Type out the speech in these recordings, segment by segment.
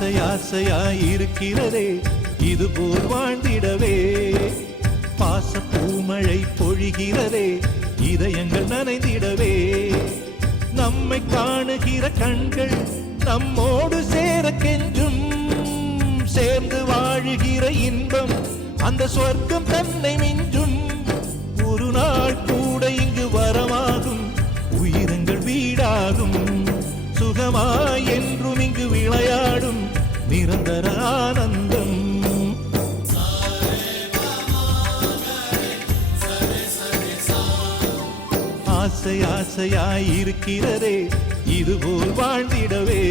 ஆசை ஆசையாயிருக்கிறதே இதுபோல் வாழ்ந்திடவே. பாச பூமழை பொழிகிறதே இதயங்கள் நனைந்திடவே. நம்மை காணுகிற கண்கள் நம்மோடு சேர கெஞ்சும். சேர்ந்து வாழுகிற இன்பம் அந்த சொர்க்கம் தன்னை மிஞ்சும். ஒரு நாள் கூட இங்கு வரமாகும், உயிரங்கள் வீடாகும். சுகமாய் என்றும் இங்கு விளையாடும் நிரந்தர ஆனந்தம். ஆசை ஆசையாயிருக்கிறதே இதுபோல் வாழ்ந்திடவே.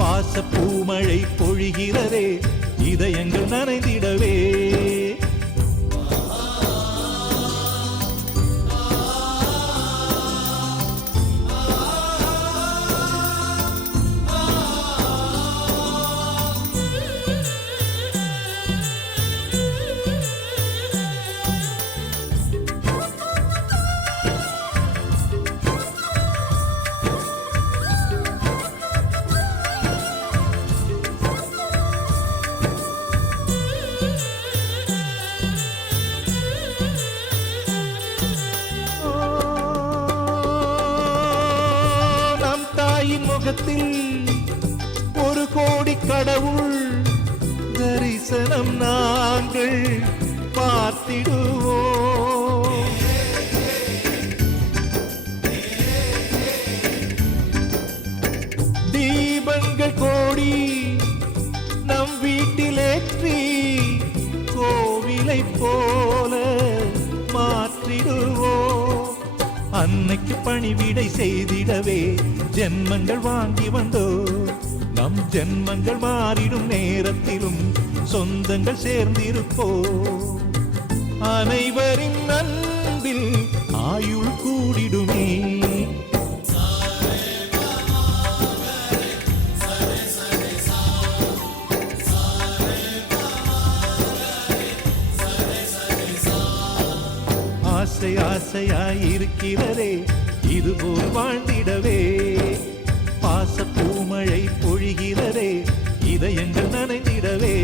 பாச பூமழை பொழிகிறதே இதயங்கள் நனைந்திடவே. முகத்தில் ஒரு கோடி கடவுள் தரிசனம் நாங்கள் பார்த்திடுவோம். தீபங்கள் கோடி நம் வீட்டிலேற்றி கோவிலை போல மாற்றிடுவோம். அன்னைக்கு பணிவிடை செய்திடவே ஜென்மங்கள் வாங்கி வந்தோ. நம் ஜென்மங்கள் மாறிடும் நேரத்திலும் சொந்தங்கள் சேர்ந்திருப்போ. அனைவரின் அன்பில் ஆயுள் கூடிடுமே. ஆசை ஆசையாயிருக்கிறதே இதுபோல் வாழ்ந்திடவே. பாச பூமழை பொழிகிறதே இதயங்கள் நனைந்திடவே.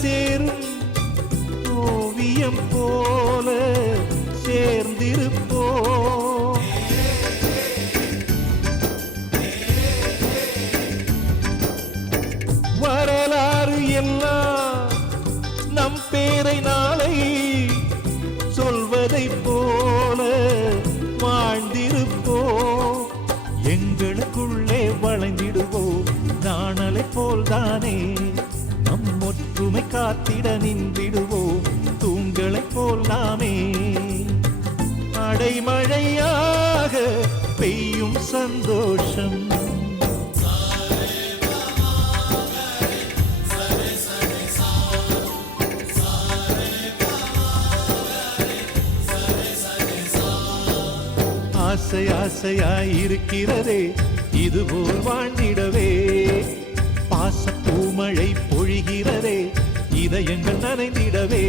சேரும் ஓவியம் போல சேர்ந்திருப்போம். வரலாறு எல்லாம் நம் பேரை நாளை சொல்வதை போல வாழ்ந்திருப்போம். எங்களுக்குள்ளே வளைந்திடுவோம் நாணலை போல்தானே. நம் ஒற்றுமை காத்திட நின்றிடுவோம் தூண்களை போல் நாமே. அடைமழையாக பெய்யும் சந்தோஷம். ஆசை ஆசையாயிருக்கிறதே இதுபோல் வாழ்ந்திடவே. பாச பூமழை பொழிகிறதே இதயங்கள் நனைந்திடவே.